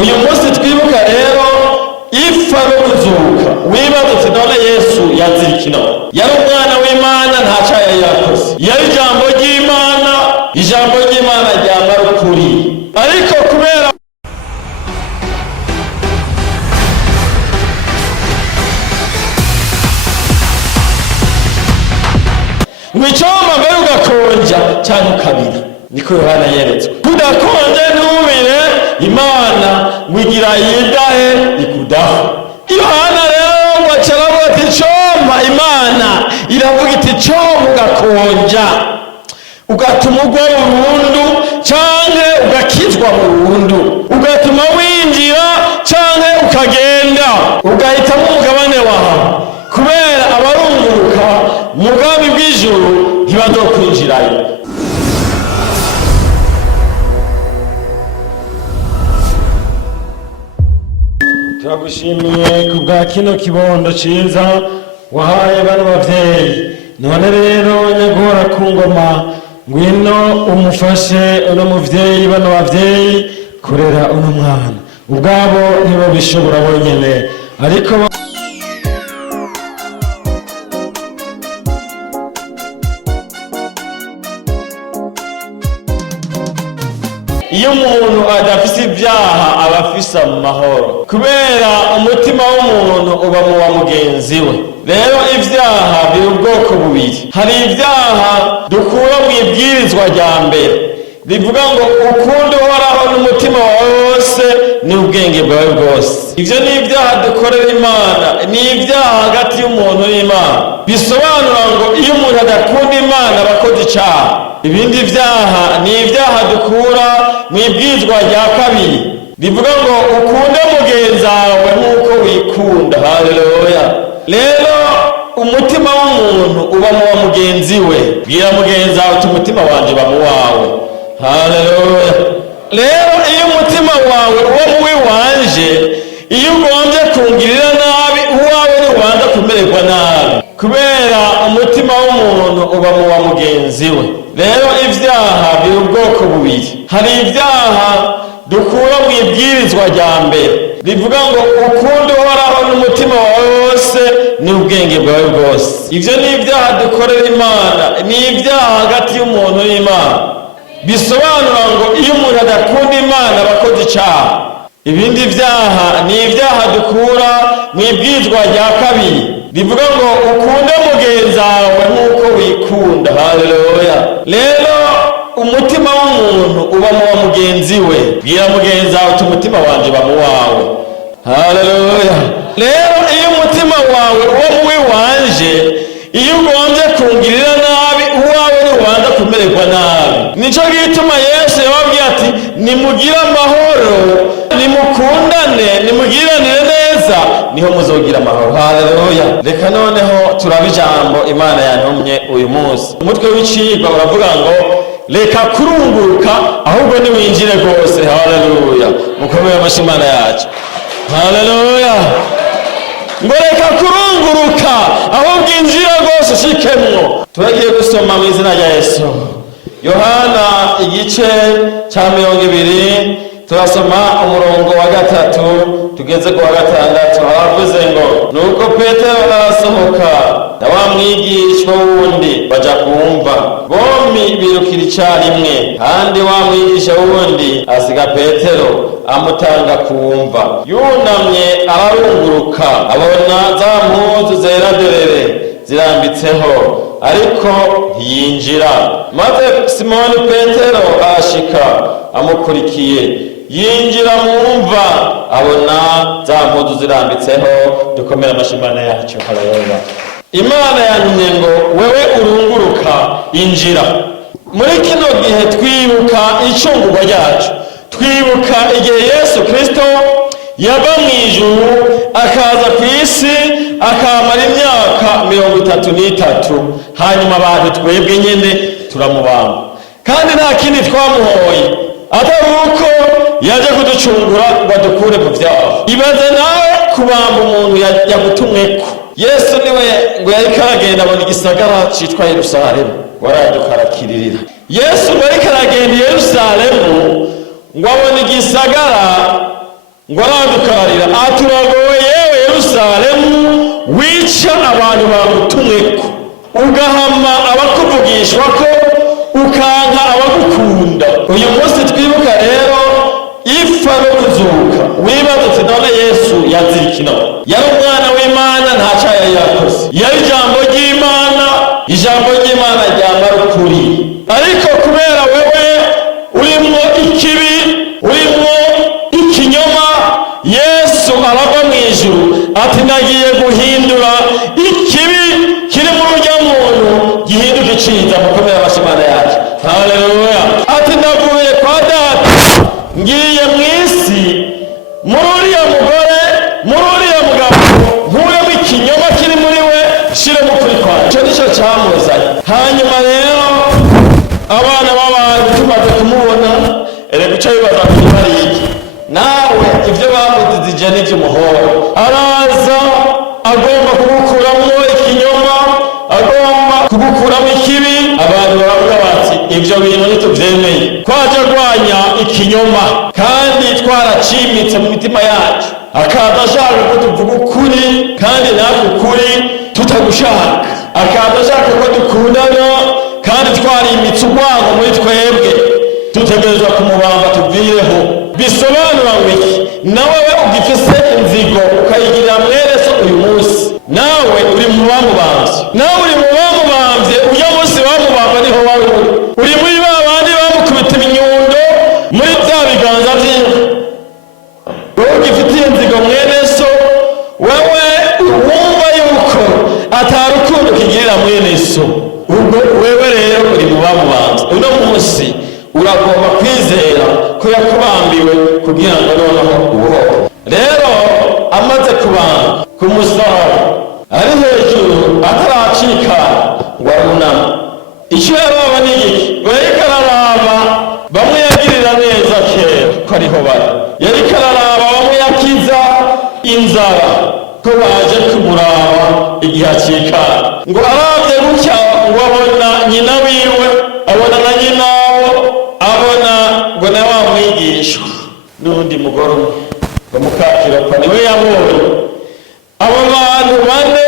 uyu munsi twibuka rero ipfa no kuzuka. Wibaza uti none Yesu yazirikino yari umwana w'Imana, nta cyaha yakoze, yari ijambo ry'Imana, ijambo ry'Imana ryamara ukuri. Ariko kubera wicoma mbere ugakonja cyangwa ukabira, niko Yohana yeretswe. Kudakonje ntubire, Imana wigira yidahe ikudaho. Yohana rero wacaravuga ati coma, Imana iravuga iti coma ugakonja ugatuma ugwa burundu canke ugakizwa burundu, ugatuma winjira canke ukagenda ugahitamo umugabane wawe, kubera abarunguruka mu bwami bw'ijuru ntibazokwinjirayo. Turagushimiye ku bwa kino kibondo ciza wahaye bano bavyeyi. None rero nyagora ku ngoma, ngwino umufashe uno muvyeyi, bano bavyeyi kurera uno mwana. Ubwabo nibo bishobora bonyene, ariko iyo umuntu adafise ibyaha aba afise amahoro, kubera umutima w'umuntu uba mu wa mugenzi we. Rero ibyaha biri ubwoko bubiri. Hari ibyaha dukura mu ibwirizwa rya mbere rivuga ngo ukunde uhoraho n'umutima wawe wose n'ubwenge bwawe bwose. Ivyo ni ibyaha dukorera Imana, ni ibyaha hagati y'umuntu n'Imana. Bisobanura ngo iyo umuntu adakunda Imana aba akoze icaha. Ibindi vyaha ni ibyaha dukura mu ibwirizwa rya kabiri rivuga ngo ukunde mugenzi wawe nk'uko wikunda. Haleluya. Rero umutima w'umuntu uba mu wa mugenzi we. Bwira mugenzi wawe uti umutima wanje uba mu wawe. Haleluya. Rero iyo umutima wawe uba muwi wanje, iyo ugombye kungirira nabi, uwawe ntiwanza kumererwa nabi, kubera umutima w'umuntu uba mu wa mugenzi we. Rero ibyaha biri ubwoko bubiri. Hari ibyaha dukura mu ibwirizwa rya mbere rivuga ngo ukunde uhoraho n'umutima wawe wose n'ubwenge bwawe bwose. Ivyo ni ibyaha dukorera Imana, ni ibyaha hagati y'umuntu n'Imana. Bisobanura ngo iyo umuntu adakunda Imana aba akoze icaha. Ibindi vyaha ni ibyaha dukura mu ibwirizwa rya kabiri rivuga ngo ukunde mugenzi wawe nk'uko wikunda. Haleluya. Rero umutima w'umuntu uba mu wa mugenzi we. Bwira mugenzi wawe uti umutima wanje uba mu wawe. Haleluya. Rero iyo umutima wawe uba muwi wanje, iyo ugombye kungirira nabi, uwawe ntiwanza kumererwa nabi. Nico gituma Yesu yababwiye ati nimugire amahoro, nimukundane, nimugiranire neza, niho muzogira amahoro. Haleluya. Reka noneho turabe ijambo Imana yantumye uyu munsi. Umutwe w'icigwa uravuga ngo reka kurunguruka, ahubwo niwinjire rwose. Haleluya. Mukomere amashyi Imana yacu. Haleluya. Ngo reka kurunguruka, ahubwo injira rwose ushikemwo. Turagiye gusoma mu izina rya Yesu. Yohana igice cya 20, turasoma umurongo wa 3 tugeze ku wa 6. Haravuze ngo nuko Petero arasohoka na wa mwigishwa wundi baja kumva, bombi birukira icarimwe, kandi wa mwigisha wundi asiga Petero amutanga kumva. Yunamye ararunguruka, abona za mpuzu zera derere zirambitseho, ariko ntiyinjira. Maze Simoni Petero arashika amukurikiye, yinjira mu mva, abona za mpuzu zirambitseho. Dukomere amashyi Imana yacu. Haleluya. Imana yantumye ngo wewe urunguruka, injira. Muri kino gihe twibuka icungurwa ryacu, twibuka igihe Yesu Kristo yaba mu ijuru akaza ku isi, akamara imyaka 33, hanyuma abantu twebwe nyene turamubamba. Kandi nta kindi twamuhoye atari uko yaje kuducungura ngo adukure mu vyaha. Ibaze nawe kubamba umuntu yagutumweko. Yesu niwe ngo yari karagenda abona igisagara citwa Yerusalemu, waradukarakirira. Yesu ngo yari karagenda i Yerusalemu ngo abona igisagara ngo aradukararira aturagowe yewe Yerusalemu wica abantu bagutumweko ugahama abakuvugishwa ko ukanka abagukunda. Uyu munsi twibuka rero ifa no kuzuka. Wibaza uti none Yesu yazirikina yari umwana w'Imana, nta cyaha yari yakoze, yari ijambo ry'Imana, ijambo ry'Imana ryamara ukuri. Ariko kubera wewe urimo ikibi, urimo ikinyoma, Yesu arava mu ijuru ati nagiye guhindura ikibi kiri mu rujya muntu gihinduka iciza mukomera abashimana yacu. Haleluya. Ati ndavuye kwa data ngiye mu isi muri uriya mugore, muri uriya mugabo, nkuyemo ikinyoma kiri muri we shiremo ukuri kwawe. Icyo nicyo cyamuzanye. Hanyuma rero abana b'abantu tumaze kumubona, erega icyo bibaza kuri bariki nawe ibyo bamudidije n'iby'umuhoro. Araza agomba kugukuramo ikinyoma, agomba kugukuramo ikibi. Abantu baravuga bati ibyo bintu ntitubyemeye, twaje arwanya ikinyoma kandi twaracimitse mu mitima yacu, akaza ashaka ko tuvuga ukuri kandi natwe ukuri tutagushaka, akaza ashaka ko dukundana kandi twarimitse urwango muri twebwe. Tutegerezwa kumubamba tuvireho. Bisobanura ngo iki? Nawe ugifise inzigo ukayigirira mwene so uyu munsi, nawe uri mu bamubambye, nawe uri mu bamubambye. Uyu munsi bamubamba niho wari uri muri ba bandi bamukubita inyundo muri bya biganza byiwe. Wowe ugifitiye inzigo mwene so, wewe wumva yuko atarukundo ukigirira mwene so, ubwo wewe rero uri mu bamubambye. Uno munsi uragomba kwizera ko yakubambiwe kugira ngo noneho ubuhoho. Rero amaze kubamba ku musaraba ari hejuru ataracika ngo arunama, icyo yaraba ni igiki? Ngo yariko araraba bamwe yagirira neza kera ko ariho bari, yariko araraba bamwe yakiza inzara ko baje kumuraba igihe acikana. Ngo arabye gutya ngo abona nyina wiwe, abona na nyinabo, abona ngo na wa mwigishwa n'undi mugore umwe ngo Mukakiropa niwe yabonye. Abo bantu bane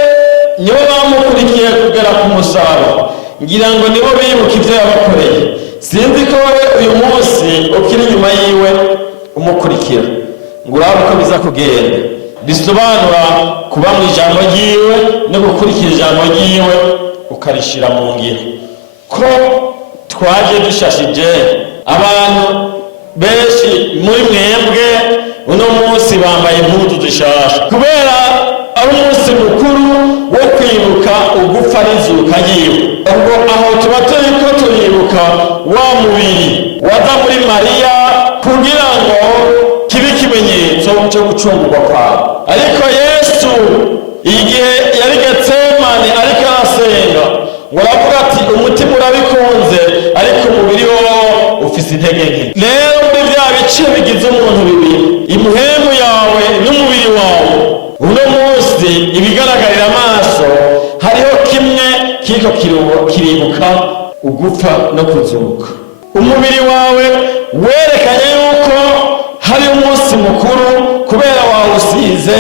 nibo bamukurikiye kugera ku musaraba, ngira ngo nibo bibuka ibyo yabakoreye. Sinzi ko wowe uyu munsi ukiri inyuma yiwe umukurikira ngo urabe uko biza kugenda. Bisobanura kuba mu ijambo ryiwe no gukurikira ijambo ryiwe ukarishira mu ngiro. Ko twaje dushashije abantu benshi muri mwebwe uno munsi bambaye impuzu zishasha kubera ari umunsi mukuru wo kwibuka ugupfa n'izuka yiwe. Ubwo aho tuba turiko turibuka wa mubiri waza muri Mariya kugira ngo kibe ikimenyetso cyo gucungurwa kwawe. Ariko Yesu igihe yari Getsemane ariko arasenga ngo aravuga ati umutima urabikunze ariko umubiri wo ufise intege nke. Rero muri bya bice bigize umuntu bibiri, imuhemu yawe n'umubiri wawe, uno munsi ibigaragarira amaso hariho kimwe kiriko kiribuka ugupfa no kuzuka. Umubiri wawe werekanye yuko hari umunsi mukuru kubera wawusize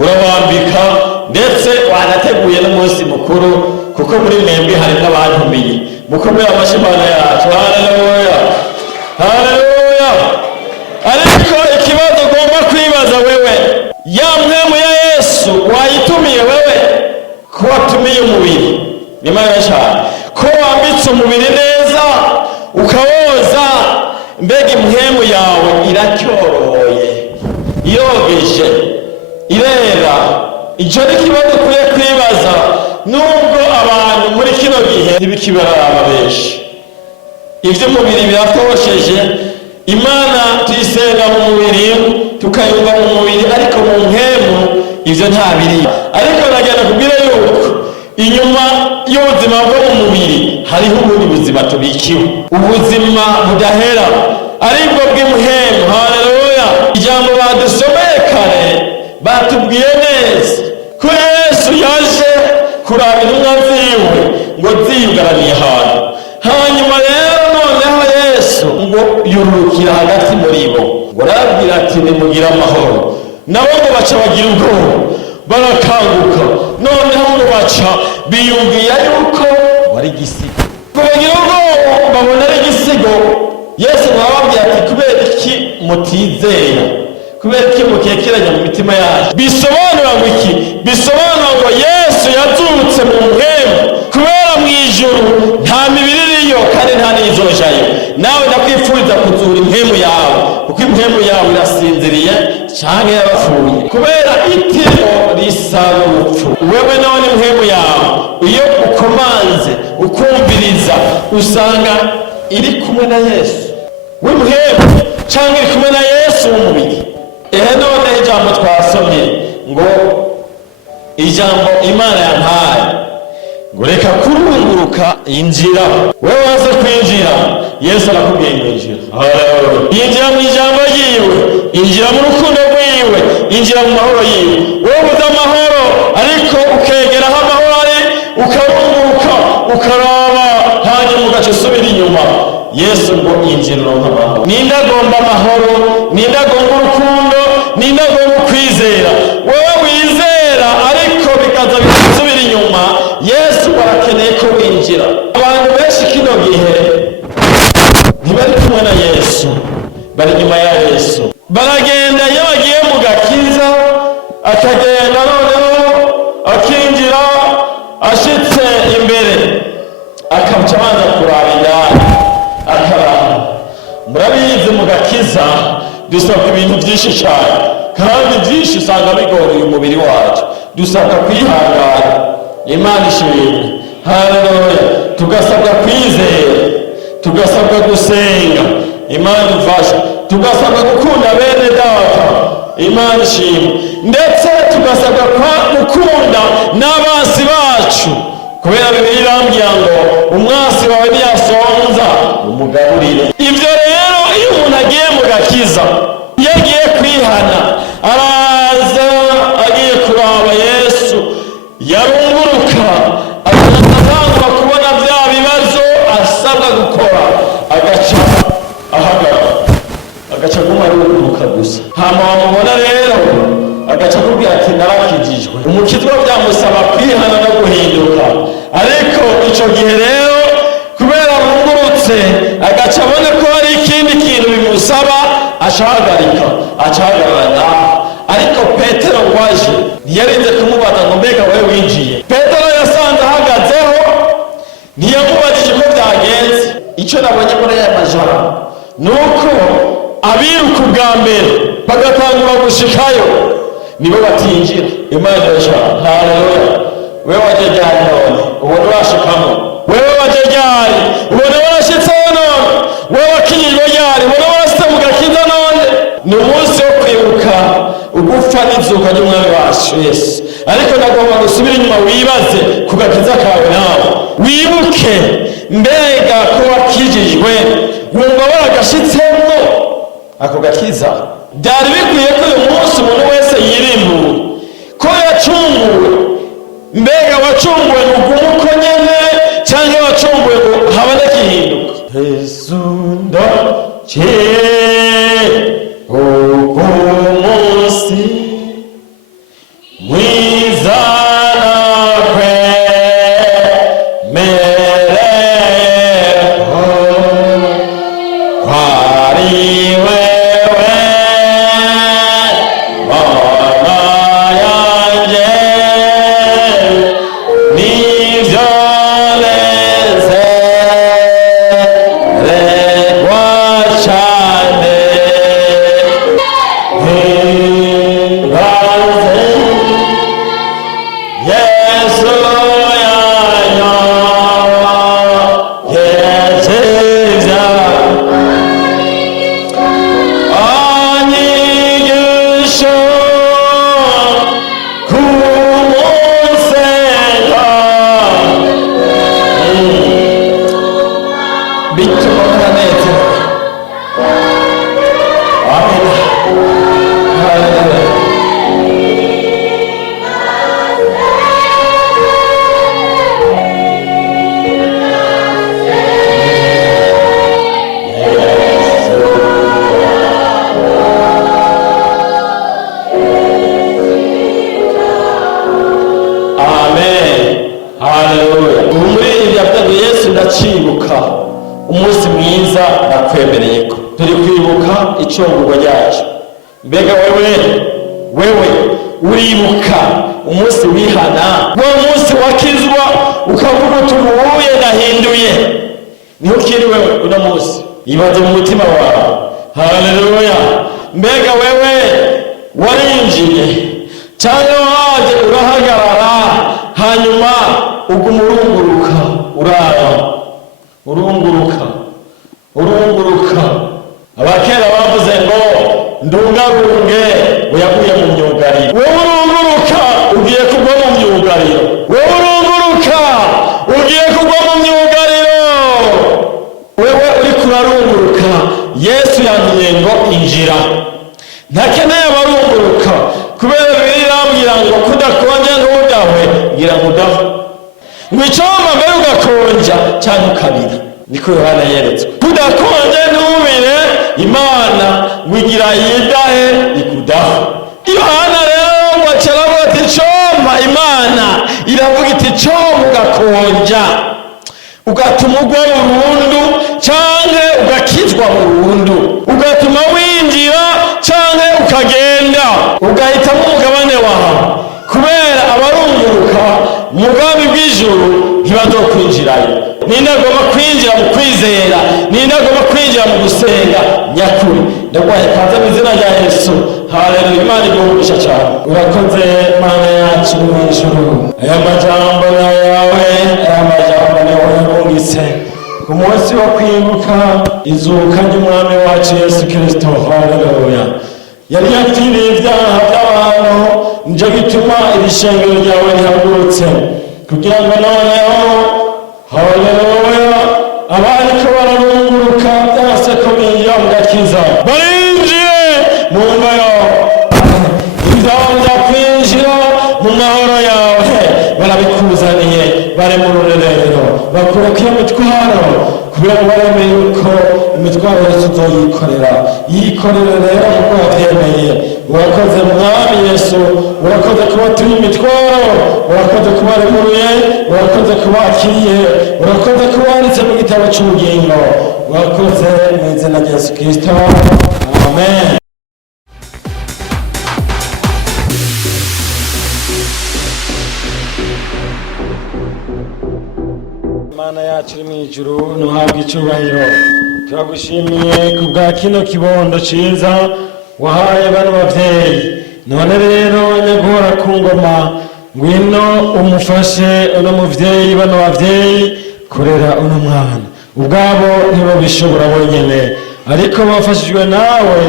urabambika, ndetse wanateguye n'umunsi mukuru kuko muri mwembi harimo abantumiye. Mukomere amashimana yacu. Haleluya, haleluya. Ariko ikibazo ugomba kwibaza wewe, ya mpemu ya Yesu wayitumiye wewe? Ko watumiye umubiri ni mara cyane, ko wambitse umubiri neza ukawoza, mbega impemu yawe iracyoroye, irogeje, irera? Icyo ni ikibazo ukwiye kwibaza. Nubwo abantu muri kino gihe ntibikibaraba benshi, iby'umubiri biratosheje. Imana tuyisenga mu mubiri, tukayumva mu mubiri, ariko mu mpemu ibyo nta biri. Ariko nagenda kubwira yuko inyuma y'ubuzima bwo mu mubiri hariho ubundi buzima tubikiwe, ubuzima budahera aribwo bw'impemu. Haleluya. Ijambo badusomeye kare batubwiye neza ko Yesu yaje kuraba intumwa ziwe ngo ziyugaraniye ahantu. Hanyuma rero noneho Yesu ngo yururukira hagati muri bo, ngo arababwira ati nimugire amahoro. Nabo ngo baca bagira ubwoba, barakanguka, noneho ngo baca biyumviye yuko wari igisigo. Bagira ubwoba babona ari igisigo. Yesu arababwira ati kubera iki mutizera, kubera iki mukekeranya mu mitima yanyu? Bisobanura ngo iki? Bisobanura ngo Yesu yazutse mu mpwemu, kubera mu ijuru nta mibiri iriyo kandi nta n'izojayo. Nawe ndakwifuriza kuzura impwemu yawe, kuko impwemu yawe irasinziriye cyangwa yarapfuye, kubera itiro risa n'urupfu. Wewe nawe n'impwemu yawe iyo ukomanze ukumviriza usanga iri kumwe na Yesu w'impwemu cyangwa iri kumwe na Yesu w'umubiri. None ijambo twasomye ngo ijambo Imana yampaye ngo reka kurunguruka injira. Wewe waza kwinjira, Yesu arakubwiye ngo injira. Injira mu ijambo ryiwe, injira mu rukundo rwiwe, injira mu mahoro yiwe. Wowe uzi amahoro ariko ukegera aho amahoro ari, ukarunguruka ukaraba, hanyuma ugaca usubira inyuma. Yesu ngo injira uronka amahoro. Ninde agomba amahoro? Ninde agomba urukundo? Ninde agomba kwizera? Wowe wizera ariko bikaza bigasubira inyuma, Yesu barakeneye ko winjira. Abantu benshi kino gihe ntibari kumwe na Yesu, bari inyuma ya Yesu. Baragenda iyo bagiye mu gakiza, akagenda noneho akinjira, ashitse imbere akaca abanza kuraba indani akaraba. Murabizi mu gakiza dusabwa ibintu byinshi cyane, kandi byinshi usanga bigoreye umubiri wacu. Dusabwa kwihangana, Imana ishimwe, haleluya. Tugasabwa kwizera, tugasabwa gusenga, Imana ifasha. Tugasabwa gukunda bene data, Imana ishimwe, ndetse tugasabwa gukunda n'abasi bacu, kubera Bibiliya irambwira ngo umwasi wawe niyasonza umugaburire. Ibyo rero iyo umuntu agiye mu gakiza, iyo agiye kwihana, araza agiye kuraba Yesu, yarunguruka agatangura kubona bya bibazo asabwa gukora, agaca ahagarara, agaca aguma arunguruka gusa. Hama wamubona rero agaca akubwira ati narakijijwe. Umukizwa byamusaba kwihana no guhinduka, ariko icyo gihe rero kubera arungurutse agaca abona ko hari ikindi kintu bimusaba, acahagarika, acahagarara. Ariko Petero waje ntiyarinze kumubaza ngo mbega wowe winjiye. Petero yasanze ahagazeho, ntiyamubajije uko byagenze. Icyo nabonye muri aya majambo ni uko abiruka ubwa mbere bagatangura gushikayo nibo batinjira. Imana irashaka, haleluya. Wewe waje ryari none? Ubona urashikamo? Wewe waje ryari? Ubona warashitseho none? Wewe wakinyijwe ryari? Ubona warashitse mu gakiza none? Ni umunsi wo kwibuka ugupfa n'izuka ry'umwami wacu Yesu. Ariko nagomba gusubira inyuma wibaze ku gakiza kawe nawe, wibuke mbega ko wakijijwe, wumva waragashitsemo ako gakiza. Byari bikwiye ko uyu munsi umuntu wese yirimbura ko yacunguwe. Mbega wacunguwe ngo ugume uko nyene, cyangwa wacunguwe ngo haboneke ihinduka? Yesu ndaciye uko munsi mwiza nakwemereho, kwari wewe Mana yanjye, nivyo nezererwa cyane. umunsi mwiza nakwemereye ko turi kwibuka icungurwa ryacu. Mbega wewe uribuka umunsi wihana, wa munsi wakizwa ukavuga uti ubuye nahinduye? Niho kiri wewe uno munsi, ibaze mu mutima wawe. Haleluya! Mbega wewe warinjiye cyangwa waje urahagarara hanyuma uguma urunguruka. Abakera bavuze ngo ndungarunge uyaguye mu myugariro. Wowe urunguruka ugiye kugwa mu myugariro. Wewe uri kurarunguruka, Yesu yantumye ngo injira. Ntakeneye abarunguruka, kubera Bibiliya irambwira ngo kudakonja ntudawe, ngira ngo udafa. Ngo icomba mbere ugakonja cyangwa ukabira, niko Yohana yeretswe. Kudakonja ntubire, Imana ngo igira yidahe ikudaha. Yohana rero ngo acaravuga ati icomba Imana iravuga iti icomba ugakonja ugatuma ugwa burundu canke ugakizwa burundu, ugatuma winjira canke ukagenda ugahitamo umugabane wawe. Kubera abarunguruka mu bwami bw'ijuru ntibazokwinjirayo. Ninde agomba kwinjira mu kwizera? Ninde agomba kwinjira mu gusenga nyakuri? Ndagwaye kaza mu izina rya Yesu. Haleluya! Imana igumisha cyane. Urakoze Mana yacu mu ijuru. Aya majambo na yawe, aya majambo ni wowe yumvise ku munsi wo kwibuka izuka ry'umwami wacu Yesu Kristo. Haleluya! Yari yatiriye ibyaha by'abantu, nje gituma ibishengero ryawe rihagurutse kugira ngo noneho, haleluya, abariko bararunguruka byase ko binjira mu gakiza barinjiye mu mva yawe. Ibyo kwinjira mu mahoro yawe barabikuzaniye, bare mu rurerero bakureko iyo mitwaro, kubera baremeye yuko imitwaro yose uzoyikorera. Yikorere rero kuko wabyemeye. Urakoze Mwami Yesu, urakoze kuba turi imitwaro, urakoze kuba remuruye, urakoze kuba akiriye, urakoze kuba wanditse mu gitabo cy'ubugingo. Urakoze mu izina rya Yesu Kristo, amen. Mana yacu iri mu ijuru, ntuhabwe icyubahiro. Turagushimiye ku bwa kino kibondo ciza wahaye bano bavyeyi. None rero nyagora ku ngoma, ngwino umufashe uno muvyeyi, bano bavyeyi kurera uno mwana. Ubwabo ntibo bishobora bonyene, ariko bafashijwe nawe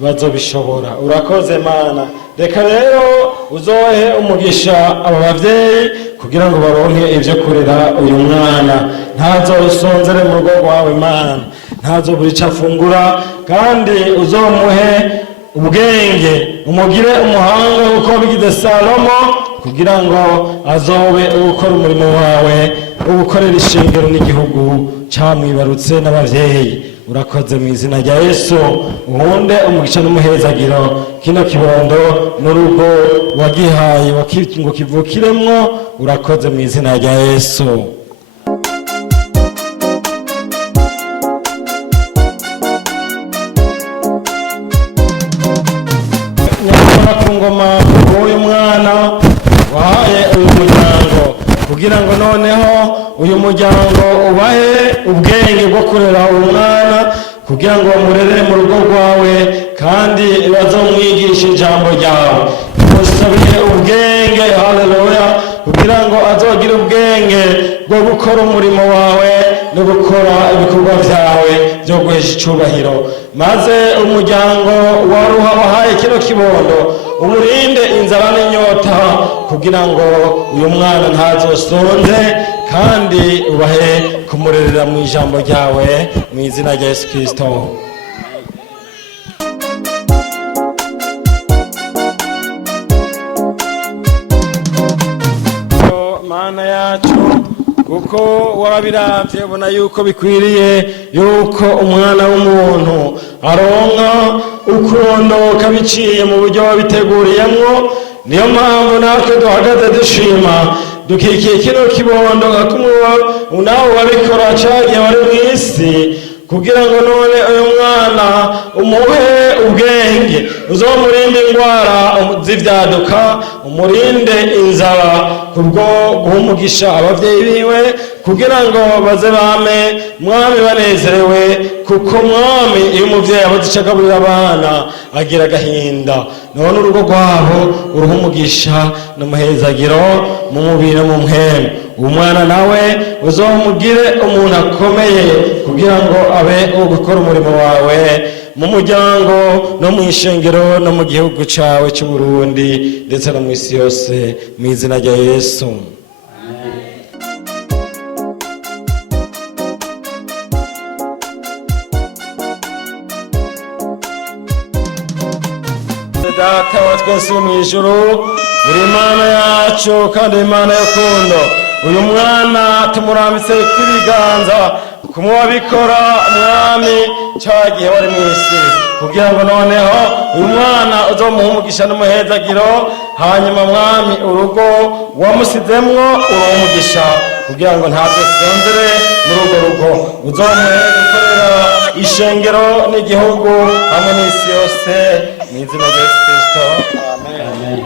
bazobishobora. Urakoze Mana. Reka rero uzohe umugisha aba bavyeyi kugira ngo baronke ivyo kurera uyu mwana. Ntazosonzere mu rugo rwawe Mana, ntazobura ico afungura, kandi uzomuhe ubwenge, umugire umuhanga uko bigize Salomo, kugira ngo azobe ukora umurimo wawe wo gukorera ishengero n'igihugu camwibarutse n'abavyeyi. Urakoze mu izina rya Yesu. Uhunde umugisha n'umuhezagiro kino kibondo n'urugo wagihaye ngo kivukiremwo. Urakoze mu izina rya Yesu. Nyakora ku ngoma uyu mwana wahaye uyu muryango, kugira ngo noneho uyu muryango ubahe ubwenge bwo kurera uyu mwana, kugira ngo bamurerere mu rugo rwawe kandi bazomwigisha ijambo ryawe. Musabire ubwenge, haleluya, kugira ngo azogire ubwenge bwo gukora umurimo wawe no gukora ibikorwa vyawe byo guhesha icubahiro. Maze umuryango wahaye kino kibondo umurinde inzara n'inyota, kugira ngo uyu mwana ntazosonze, kandi ubahe kumurerera mu ijambo ryawe mu izina rya Yesu Kristo. Mana yacu, kuko warabiravye ubona yuko bikwiriye yuko umwana w'umuntu aronka ukurondoka biciye mu buryo wabiteguriyemwo. Niyo mpamvu natwe duhagaze dushima, dukikiye kino kibondo nka kumwe nawe wabikora cagiye wari mw'isi kugira ngo none uyu mwana umuhe ubwenge uzomurinde indwara z'ivyaduka umurinde inzara kubwo guha umugisha abavyeyi biwe kugira ngo baze bame mwami banezerewe kuko mwami iyo umuvyeyi abuze ico agaburira abana agira agahinda none urugo rwabo uruha umugisha n'umuhezagiro mu mubiri no mu mpwemu umwana nawe uzomugire umuntu akomeye kugira ngo abe gukora umurimo wawe mu muryango no mu ishengero no mu gihugu cawe cy'u Burundi ndetse no mu isi yose mu izina rya Yesu. Data wa twese mu ijuru uri Imana yacu kandi Imana y'urukundo uyu mwana tumurambitse kw'ibiganza kumwe wabikora mwami cyagihe wari mw'isi kugira ngo noneho uyu mwana uzomuha umugisha n'umuhezagiro hanyuma mwami urugo wamusizemwo uruha umugisha kugira ngo ntabwesenzere muri urwo rugo uzomuhe gukorera ishengero n'igihugu hamwe n'isi yose mu izina rya Yesu Kristo amen.